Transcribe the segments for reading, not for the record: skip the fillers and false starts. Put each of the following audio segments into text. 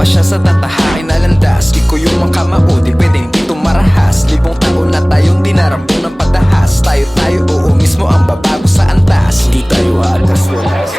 magpapasya sa tatahain na landas. Di ko yung makamao, di pwedeng dito marahas. Libong taon na tayong dinarambo ng padahas. Tayo, oo mismo ang babago sa antas. Di tayo aalas walas.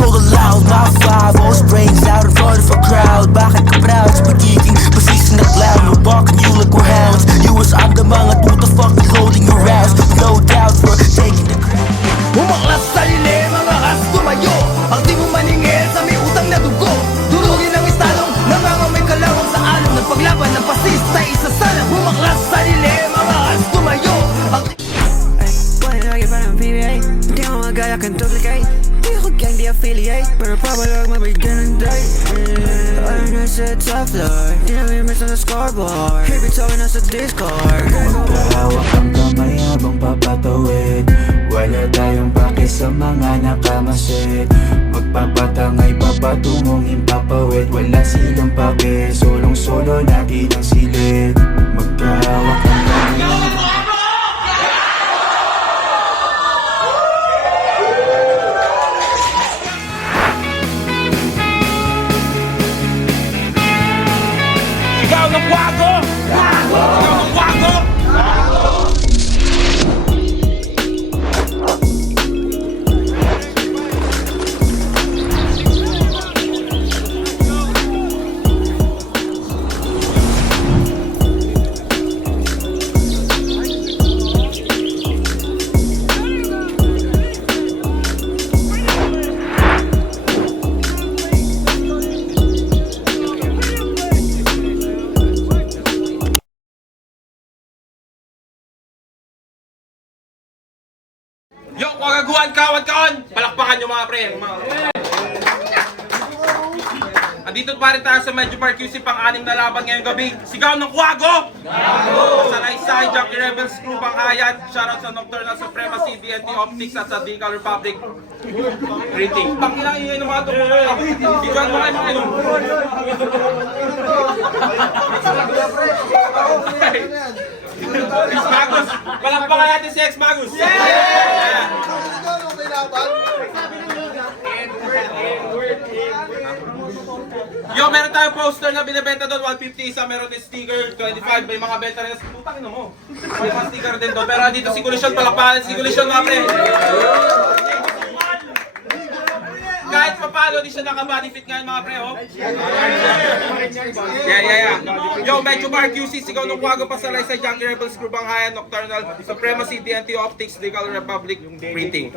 Roll loud, my 5-0 springs out in front of a crowd. Bakit ka proud sa pagiging position na clown? We're walking you like we're hounds. You was I'm the mga tuta fucking loading your ass. No doubt we're taking the crown. Umaklas sa lilim, mga as tumayo. Ang di mo maningil sa may utang na dugo. Durugin ang istalong nangangamay kalawang sa along. Nagpaglaban ng pasista, isa sana. Umaklas sa lilim, mga as tumayo. Ang Buhay lagi pa ng PBA. Hindi mo magaya kang duplicate. Di ako gang di affiliate. Pero papalag mabigyan ng day. Ano na sa top floor. Di na may miss on the scoreboard. Hey bitch, ako nasa Discord. Magkahawak ang kamay habang papatawid. Wala tayong pake sa mga nakamasid. Magpapatangay papatungong impapawid. Wala silang pake, solong-solo natin ang silid. Magkahawak ang kamay. Sigaw ng Kwago! Kwago! Sigaw ng Kwago! Yo, wagaguan, kawan! Palakpakan nyo mga pre! Andito pa rin tayo sa Medyo Bar QC pang-anim na laban ngayong gabi. Sigaw ng Kwago! Kwago! Sa Naisay, Junkie Rebels Crew, Banghayan. Shoutout sa Nocturnal Supremacy, DNT Optics at sa Decal Republic Greeting. Pangilang ingay ng mga tumuloy. Bigyan mo kayo mga inom. Ex Magus! Palakpakan natin si Ex Magus! Yo, meron tayong poster na binibenta doon, 150 isa, meron din sticker, 25, may mga benta rin. Putang ina mo. May mga sticker din doon. Pero dito si Kulisyon, palakpakan si Kulisyon mga pre. Kahit pa paano, di siya naka-body fit ngayon mga pre, oh. Yeah. Yo, Medyo Bar QC, sigaw ng Kwago pa sa Naisay, Junkie Rebels Crew, Banghayan, Nocturnal Supremacy, DNT Optics, Decal Republic Printing.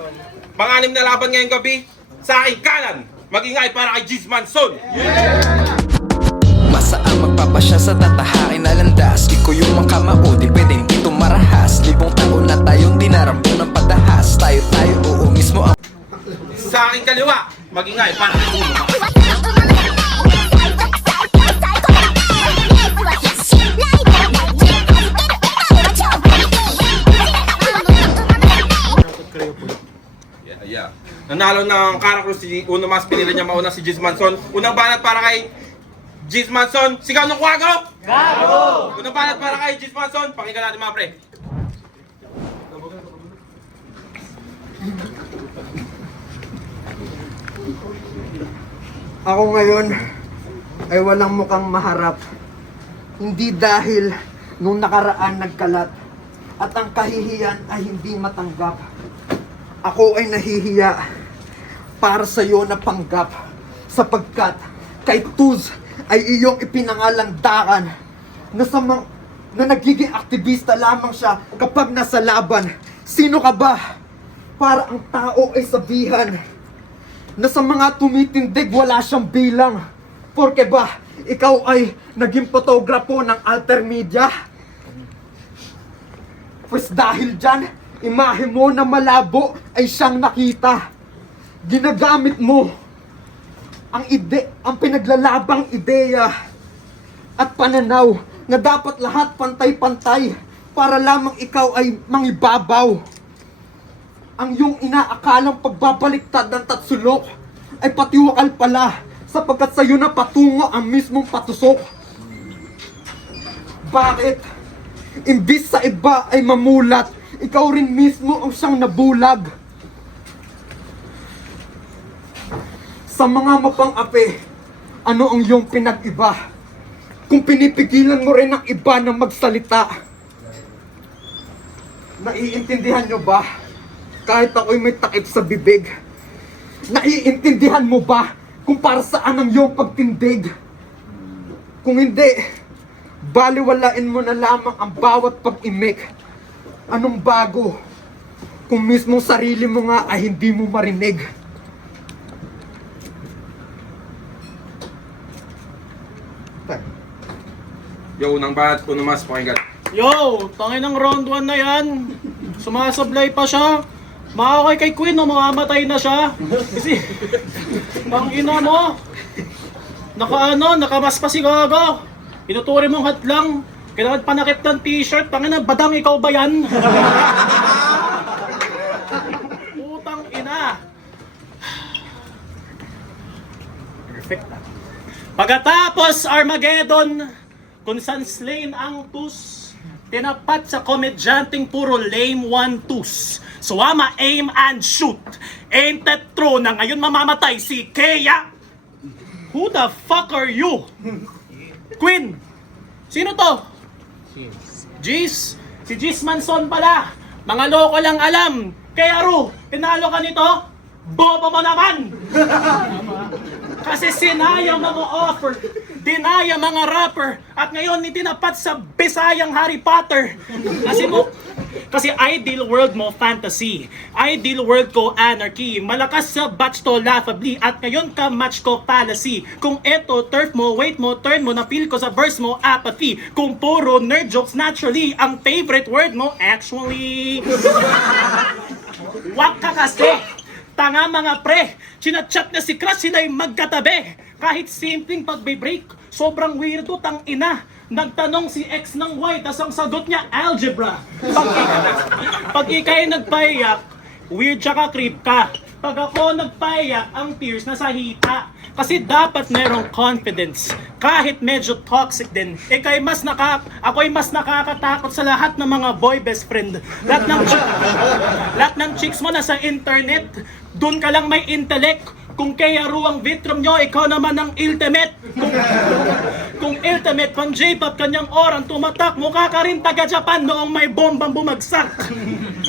Pang-anim na laban ngayong gabi, sa aking kanan, mag-ingay para kay Gizmanson. Masaang magpapasya sa tatahain na landas. Di ko yung makamao, di pwedeng dito marahas. Libong taon na tayong dinarambo ng padahas. Tayo, oo mismo ang Sa aking kaliwa, mag-ingay para kay Uno. Yeah. Nanalo ng Caracruz si Uno Mas, pinili niya mauna si Gizmanson. Unang banat para kay Gizmanson. Sigaw ng Kwago! Kwago! Unang banat para kay Gizmanson. Pakinggan natin mga pre. Ako ngayon ay walang mukhang maharap. Hindi dahil nung nakaraan nagkalat at ang kahihiyan ay hindi matanggap. Ako ay nahihiya para sa iyo na panggap sapagkat kay Tuz ay iyong ipinangalandakan na nagiging aktivista lamang siya kapag nasa laban. Sino ka ba para ang tao ay sabihan na sa mga tumitindig wala siyang bilang? Porke ba ikaw ay naging fotograpo ng alter media? Pues dahil dyan, imahe mo na malabo ay siyang nakita. Ginagamit mo ang pinaglalabang ideya at pananaw na dapat lahat pantay-pantay para lamang ikaw ay mangibabaw. Ang iyong inaakalang pagbabaliktad ng tatsulok ay patiwakal pala sapagkat sa iyo na patungo ang mismong patusok. Bakit? Imbis sa iba ay mamulat, ikaw rin mismo ang siyang nabulag. Sa mga mapang-ape, Ano ang iyong pinag-iba? Kung pinipigilan mo rin ang iba na magsalita. Naiintindihan nyo ba? Kahit ako'y may takip sa bibig. Naiintindihan mo ba kung para saan ang iyong pagtindig? Kung hindi, baliwalain mo na lamang ang bawat pag-imik. Anong bago? Kung mismong sarili mo nga ay hindi mo marinig. Yo, unang bahat ko namas, pakinggan. Yo, tangin ng round 1 na yan. Sumasablay pa siya. Makakay kay Queen o mamamatay na siya. Kasi, tangina mo. Nakamas pa si Gaga. Inuturi mong hatlang. Kailangan panakip ng t-shirt. Tangina, badang ikaw ba yan? Putang ina. Perfect. Pagkatapos Armageddon, kung saan slain ang tus, tinapat sa komedyanteng puro lame one-twos. Suwama, aim and shoot. Ain't that true na ngayon mamamatay si Kea? Who the fuck are you? Queen, sino to? Jeez. Si Jeez Manson pala. Mga loko lang alam. Kaya Ru, tinalo ka nito? Bobo mo naman! Kasi sinayang mga offer, dinaya mga rapper, at ngayon itinapat sa Bisayang Harry Potter. Kasi ideal world mo fantasy, ideal world ko anarchy, malakas sa batch to laughably, at ngayon ka match ko fallacy. Kung eto turf mo, wait mo, turn mo, na feel ko sa verse mo apathy. Kung puro nerd jokes naturally, ang favorite word mo actually. Wag ka kasi! Tanga mga pre, chinachat na si Crush, sila'y magkatabi. Kahit simpleng pagbe-break, sobrang weirdo tang ina. Nagtanong si X ng Y, tas ang sagot niya algebra. Pag ikay nagpayak, weird tsaka creep ka. Pag ako nagpayak, ang tears nasa hita. Kasi dapat merong confidence, kahit medyo toxic din. Ako'y mas nakakatakot sa lahat ng mga boy best friend. Lahat ng chicks mo nasa internet, dun ka lang may intellect. Kung kaya ruang vitrum nyo, ikaw naman ang ultimate. Kung ultimate pang J-pop, kanyang orang tumatak, mukha ka rin taga-Japan noong may bombang bumagsak.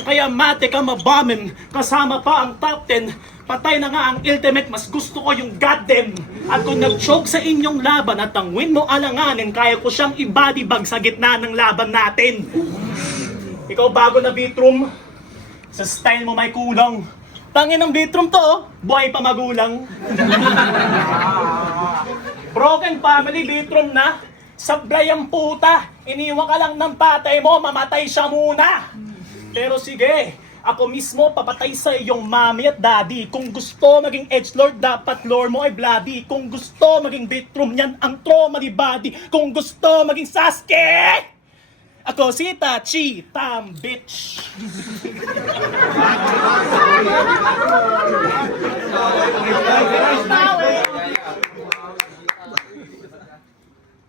Kaya mate ka mabombin, kasama pa ang top 10. Patay na nga ang ultimate, mas gusto ko yung goddamn. At kung nag-choke sa inyong laban at ang win mo alanganin, kaya ko siyang i-bodybag sa gitna ng laban natin. Ikaw bago na Vitrum, sa style mo may kulang. Tangin ng Vitrum to, oh. Buhay pa magulang. Broken family, Vitrum na. Sablay ang puta. Iniwan ka lang ng patay mo, mamatay siya muna. Pero sige, ako mismo papatay sa iyong mami at daddy. Kung gusto maging edgelord, dapat lore mo ay bloody. Kung gusto maging Vitrum, yan ang trauma ni body. Kung gusto maging Sasuke, ako si Tachi, tam bitch.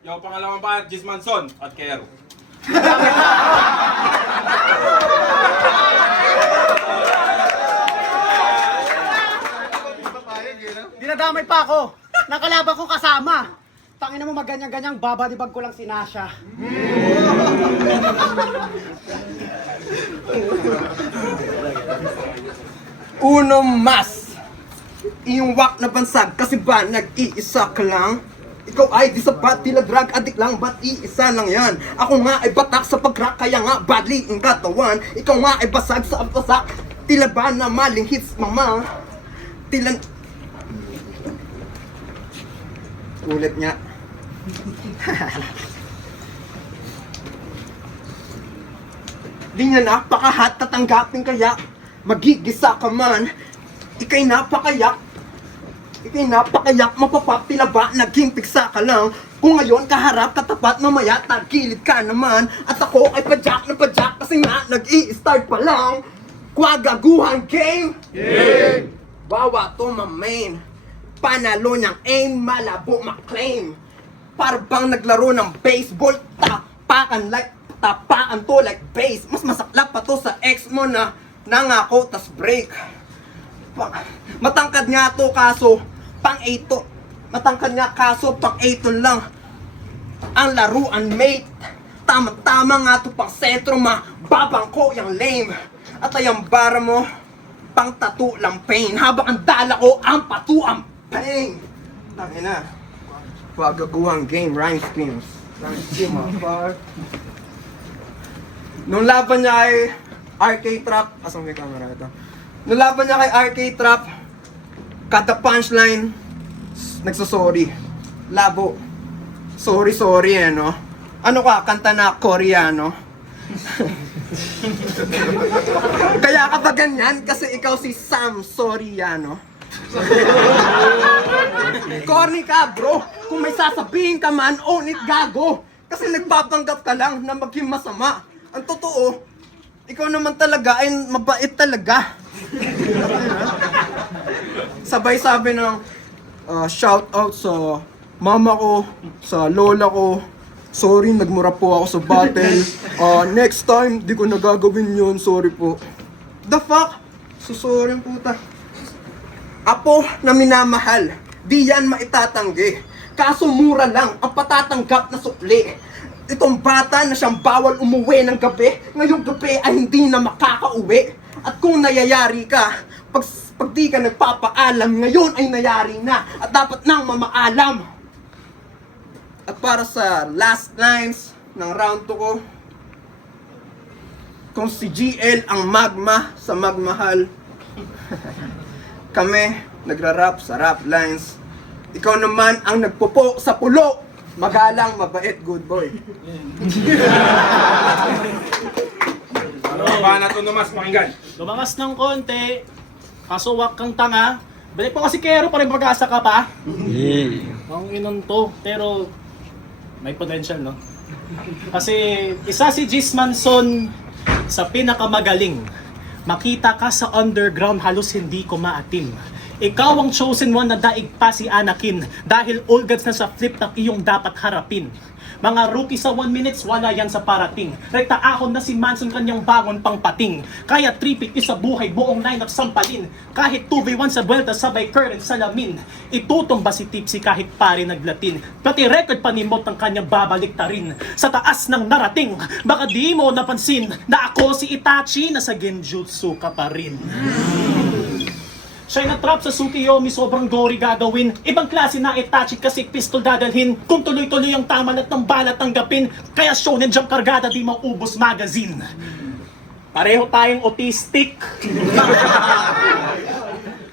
Yo, pangalawang bahat, Jeez Manson at Kero. Dinadamay pa ako. Nakalaban ko kasama. Tangina mo maganyan-ganyang babadibag ko lang si Nasha. Uno mas. Iyong wak na bansag, kasi ba nag-iisa ka lang? Ikaw ay di sapat, tila drug addict lang, ba't iisa lang yan? Ako nga ay batak sa pag-rock, kaya nga badly ang katawan. Ikaw nga ay basag sa ampasak, tila ba na maling hits, mama? Tila... Ulit niya. Di niya napakahat, tatanggapin kaya magigisa ka man. Ika'y napakayak, mapapap, tila ba naging piksa ka lang? Kung ngayon kaharap, katapat, mamaya tagilid ka naman. At ako ay padyak na padyak kasi nga nag-i-start pa lang. Kwagaguhan game! Bawa to my main. Panalo niyang aim, malabo maklaim. Para bang naglaro ng baseball, tapakan to like base. Mas masaklap pa to sa ex mo na nangako tas break. Matangkad nga to kaso pang 8 to. Matangkad nga kaso pang 8 lang ang laruan, mate. Tama-tama nga to pang sentro, mababang ko yung lame. At ayang bara mo, pang tattoo lang pain. Habang ang dala ko, ang patu ang pain. Tangina. Wagaguhang game, rhyme schemes. Rhyme scheme, motherfucker. Nung laban niya ay RK Trap, asang may camera ito? Nung laban niya kay RK Trap, kada punchline, nagsasorry. Labo. Sorry, no? Ano ka, kanta na Koreano? Kaya ka ba ganyan? Kasi ikaw si Sam Soriano. Corny ka, bro. Kung may sasabihin ka man, own it, gago. Kasi nagpapanggap ka lang na maging masama. Ang totoo, ikaw naman talaga ay mabait talaga. Sabay sabi ng shout out sa mama ko, sa lola ko. Sorry, nagmura po ako sa battle. Next time, di ko nagagawin yun. Sorry po. The fuck? Sorry puta. Apo na minamahal, di yan maitatanggi. Kaso mura lang ang patatanggap na supli. Itong bata na siyang bawal umuwi ng gabi, ngayong gabi ay hindi na makakauwi. At kung nayayari ka, pag di ka nagpapaalam, ngayon ay nayari na at dapat nang mamaalam. At para sa last lines ng round 2 ko, kung si GL ang magma sa magmahal, kami nagra-rap sa rap lines. Ikaw naman ang nagpupo sa pulo, magalang, mabait, good boy. Ano ba na to namas, pakinggan? Lumangas ng konti, kaso wak kang tanga. Balik mo kasi kero pa rin pag-asa ka pa. Ang inon to, pero may potential, no? Kasi isa si Gis Manson sa pinakamagaling. Makita ka sa underground, halos hindi ko maatim. Ikaw ang chosen one na daig pa si Anakin dahil all gods na sa flip ng iyong dapat harapin. Mga rookie sa 1 minutes, wala yan sa parating. Rekta ahon na si Manson kanyang bangon pang pating. Kaya tripit isa buhay, buong lineup sampalin. Kahit 2v1 sa buwelta, sabay current salamin. Itutumba si Tipsy kahit pare naglatin. Pati record panimot ng kanyang babalik ta rin. Sa taas ng narating, baka di mo napansin na ako si Itachi na sa genjutsu ka pa rin. Siya na trap sa Tsukiyomi, sobrang gory gagawin. Ibang klase na Itachi kasi pistol dadalhin. Kung tuloy-tuloy ang tamalat ng balat tanggapin, kaya shonen jump kargada di maubos magazine. Pareho tayong autistic.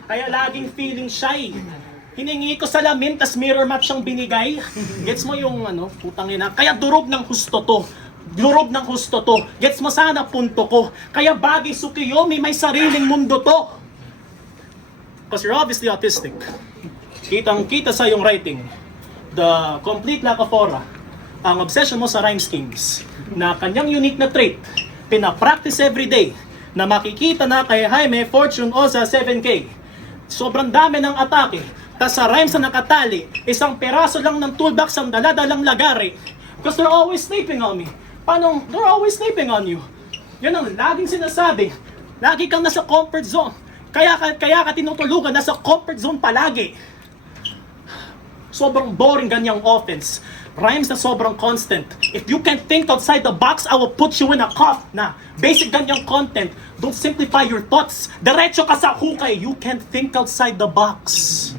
Kaya laging feeling shy. Hiningi ko salamin, tas mirror match ang binigay. Gets mo yung putang ina. Kaya durog ng husto to. Durog ng husto to. Gets mo sana punto ko. Kaya bagay Tsukiyomi, may sariling mundo to. Because you're obviously autistic. Kitang-kita sa iyong writing. The complete lack of aura. Ang obsession mo sa rhyme schemes. Na kanyang unique na trait. Pinapractice everyday. Na makikita na kay Jaime Fortune o sa 7K. Sobrang dami ng atake. Tas sa rhymes na nakatali, isang peraso lang ng toolbox ang daladalang lagari. Because they're always sleeping on me. Paano? They're always sleeping on you. Yan ang laging sinasabi. Lagi kang nasa comfort zone. Kaya ka tinutulugan, nasa comfort zone palagi. Sobrang boring ganyang offense. Rhymes na sobrang constant. If you can't think outside the box, I will put you in a cuff na basic ganyang content. Don't simplify your thoughts. Diretso ka sa hukay. You can't think outside the box.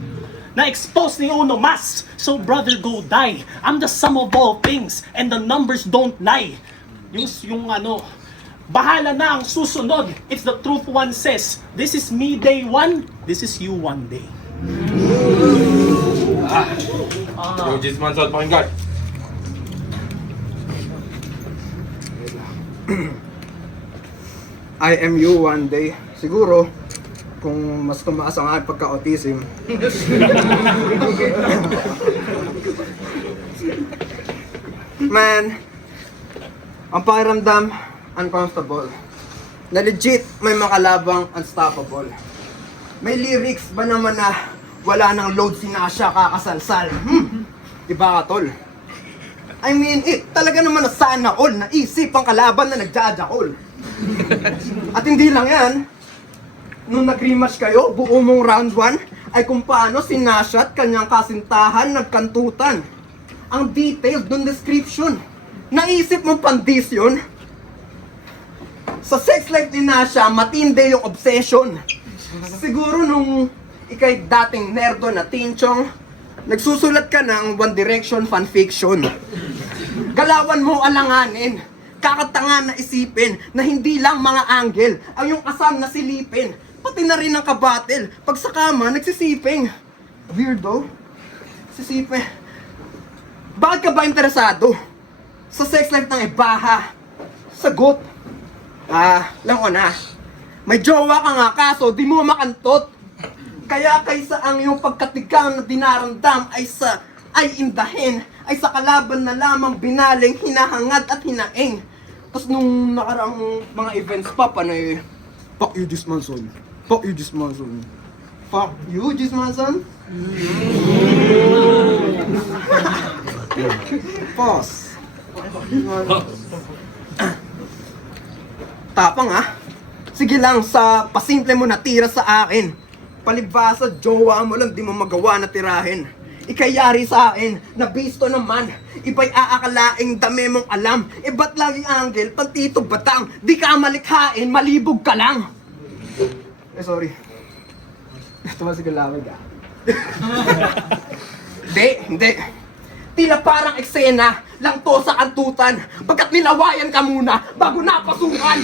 Na-expose ni Uno Mas. So brother, go die. I'm the sum of all things and the numbers don't lie. Yung bahala na ang susunod. It's the truth one says. This is me day one. This is you one day. Yung Gis Manson, pakinggan. I am you one day. Siguro, kung mas tumaas ang aking pagka-autism. Man, ang pakiramdam, uncomfortable. Na legit may makalabang unstoppable. May lyrics ba naman na wala nang load si Nasha kakasalsal? Diba ka tol? I mean it, talaga naman na sana all naisip ang kalaban na nagjajakol. At hindi lang yan, nung nag-rematch kayo, buo mong round 1, ay kung paano si Nasha at kanyang kasintahan nagkantutan. Ang detailed ng description. Naisip mong pandisyon? Sa sex life ni Nasha, matindi yung obsession. Siguro nung ikay dating nerdo na tinchong, nagsusulat ka ng One Direction fanfiction. Galawan mo alanganin, kakatanga na isipin na hindi lang mga anghel ang yung kasam na silipin. Pati na rin ang kabatil, pag sa kama, nagsisiping. Weirdo? Sisiping. Bakit ka ba interesado? Sa sex life ng ibaha? Sagot. Lang ko na. May jowa ka nga kaso di mo makantot. Kaya kaysa ang iyong pagkatigang na dinaramdam ay indahin, ay sa kalaban na lamang binaling, hinahangad at hinaing. Tapos nung nakaraang mga events pa, panay, fuck you, this Manson. Fuck you, this Manson. Fuck you, this Manson. Pause. Tapang Sige lang, sa pasimple mo na tira sa akin. Palibasa, jowa mo lang, di mo magawa na tirahin. Ikayari sa akin, na bisto naman. Iba'y aakalaing dami mong alam. Ba't laging anggel, pantito batang? Di ka malikhain, malibog ka lang. Sorry. Tumasigil lang Hindi. Tila parang eksena lang to sa kantutan. Pagkat nilawayan ka muna bago napasukan.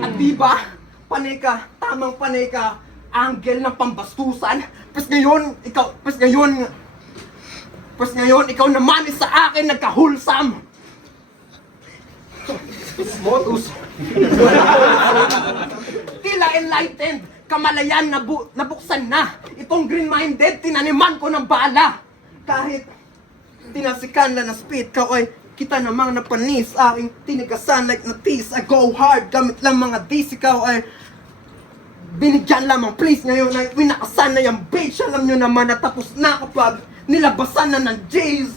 At diba, panay ka, tamang panay ka, anggel ng pambastusan. Pas ngayon, ikaw naman sa akin nagkahulsam. Motus. Tila enlightened, kamalayan nabuksan na. Itong green-minded, tinaniman ko ng bala. Kahit tinasikan lang na spit, ay kita namang napanis. Aking tinigasan like na tease. I go hard, gamit lang mga dis. Ikaw ay binigyan lamang please. Ngayon ay winakasan na yung bitch. Alam nyo naman na tapos na kapag nilabasan na ng J's.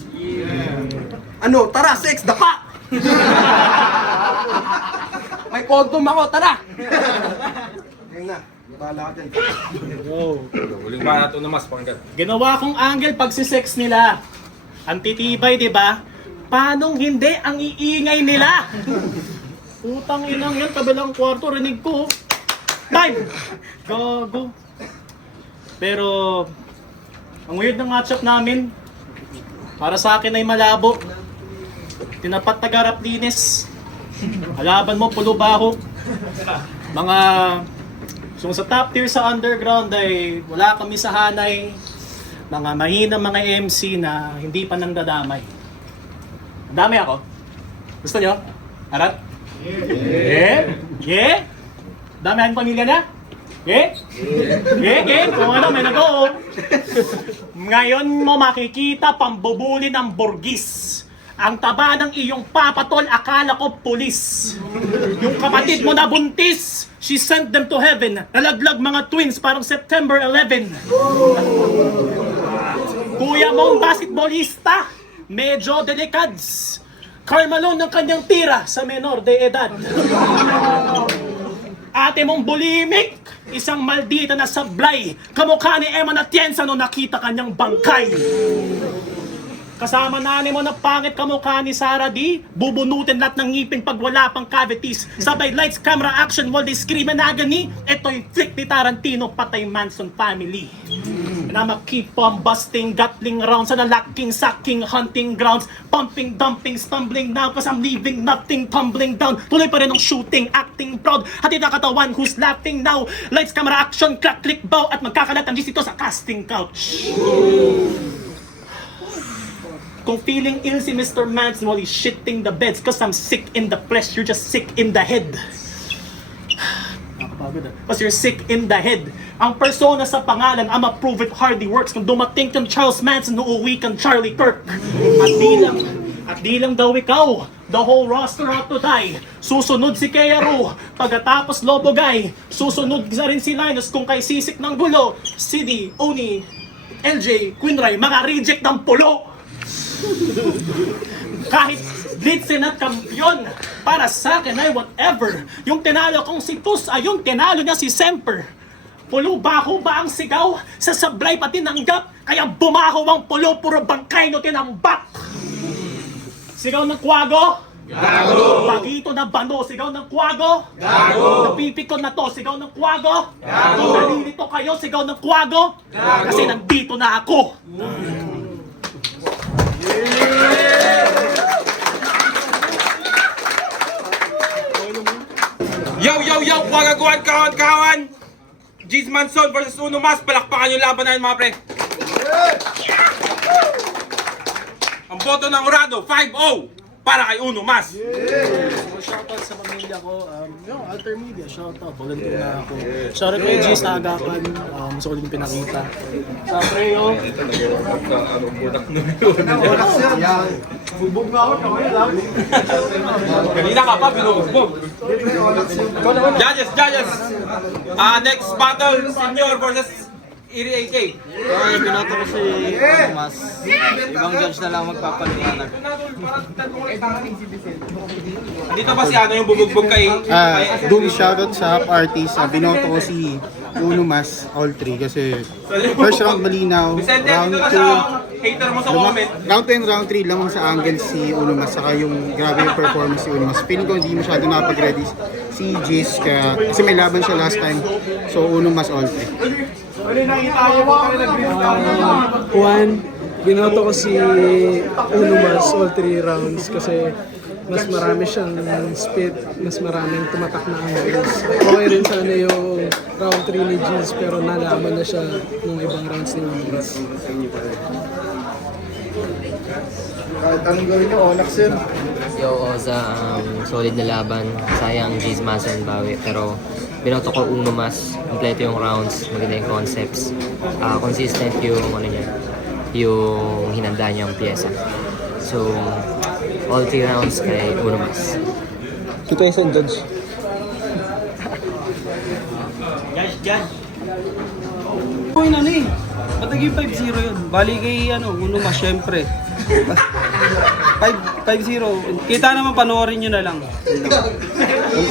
Ano, tara, sex, dapa! May condom ako, tara! Ayun na, bahala ka dyan. Huling ba nato na mas panggat? Ginawa kong angle pag si sex nila. Antitibay, di ba? Paanong hindi ang iingay nila? Utang inang yan, kabilang kwarto, rinig ko. Time! Gago. Pero, ang weird ng matchup namin, para sa akin ay malabo. Tinapat na garap linis. Alaban mo, pulo baho. Mga, so sa top tier sa underground ay wala kami sa hanay. Mga mahina mga MC na hindi pa nang dadamay. Dami ako. Gusto nyo? Arat? Yeah? Dami ang pamilya na? Yeah? Kung ano, may nag-oo. Ngayon mo makikita pambubuli ng burgis. Ang taba ng iyong papatol, akala ko pulis. Yung kapatid mo na buntis, she sent them to heaven. Nalaglag mga twins parang September 11. Kuya mong basketballista, medyo delikads. Carmelo ng kanyang tira sa menor de edad. Ate mong bulimic, isang maldita na sablay. Kamukha ni Emma Atienza nung nakita kanyang bangkay. Kasama nani mo na pangit kamukha ni Sarah D. Bubunutin lahat ng ngipin pag wala pang cavities. Sabay lights, camera, action while they scream and agony. Ito'y flick ni Tarantino, patay Manson family. And I'ma keep on busting, gatling rounds sa lalaking, sacking, hunting grounds. Pumping, dumping, stumbling now cause I'm leaving nothing, tumbling down. Tuloy pa rin ang shooting, acting proud. Hatid na katawan who's laughing now. Lights, camera, action, crack, click, bow. At magkakalat ang dito sa casting couch. Kung feeling ill si Mr. Manson while he's shitting the beds cause I'm sick in the flesh, you're just sick in the head. Nakapagod cause you're sick in the head. Ang persona sa pangalan, I'ma prove it hardly works. Kung dumating kang Charles Manson, uuwi kang Charlie Kirk. At di lang daw ikaw, the whole roster ought to die. Susunod si Kea Ru, pagkatapos Lobo Guy. Susunod na rin si Linus kung kay sisik ng gulo. CD, Oni, LJ, Quinray, mga reject ng pulo. Kahit Blitzen at kampiyon, para sa akin ay whatever. Yung tinalo kong si Tus ay yung tinalo niya si Semper. Pulo baho ba ang sigaw? Sa sablay pa tinanggap, kaya bumaho ang pulo, puro bangkay no tinambak. Sigaw ng kwago? Gago! Bagito na bano, sigaw ng kwago? Gago! Napipikon na to, sigaw ng kwago? Gago! Nalilito kayo, sigaw ng kwago? Gago! Kasi nandito na ako! Yo, kwagaguan, kawan! Giz Manson versus Uno Mas. Palakpakan yung laban na yun, mga pre. Ang boto ng Urado, 5-0 para kay Uno Mas. Shoutout sa pamilya ko, yung Alter Media, shoutout, volunteer na ako. Shoutout kay G's na agapan, gusto ko din pinakita. Sa Preo. Bubog nga ako, kamay lang. Kanina ka pa, binubugbog. Judges! Next battle, Senior versus Iri AK. Okay, binoto ko si Mas. Ibang judge na lang magpapaliwanag. Dito ba si ano yung bubugbog kay... Doom shoutout sa artist. Binoto ko si Uno Mas, all three. Kasi first round malinaw, Vicente, round dito na 2, siya. Hater mo sa comment. round 2 and round 3 lamang sa angle si Uno Mas. Saka yung grabe yung performance si Uno Mas. Feeling ko hindi masyado nakapag-ready si Jace. Kasi may laban siya last time. So Uno Mas, all three. Juan, binoto ko si Uno Mas all 3 rounds kasi mas marami siyang speed, mas maraming tumatak na angles. Okay rin sana yung round 3 ni G's pero nalaman na siya nung ibang rounds ni Uno Mas. Anong gawin niyo, Onax yun? Yo, sa solid na laban. Sayang Giz Manson bawi. Pero binoto ko Uno Mas. Kompleto yung rounds. Maganda yung concepts. Consistent yung ano niya. Yung hinanda niyang pyesa. So, all 3 rounds kay Uno Mas. Kita isang judge. Uy, ano eh. Ba't naging 5-0 yun? Bali kay Uno Mas, syempre. 5-0. Kita naman, panoorin nyo na lang. Ang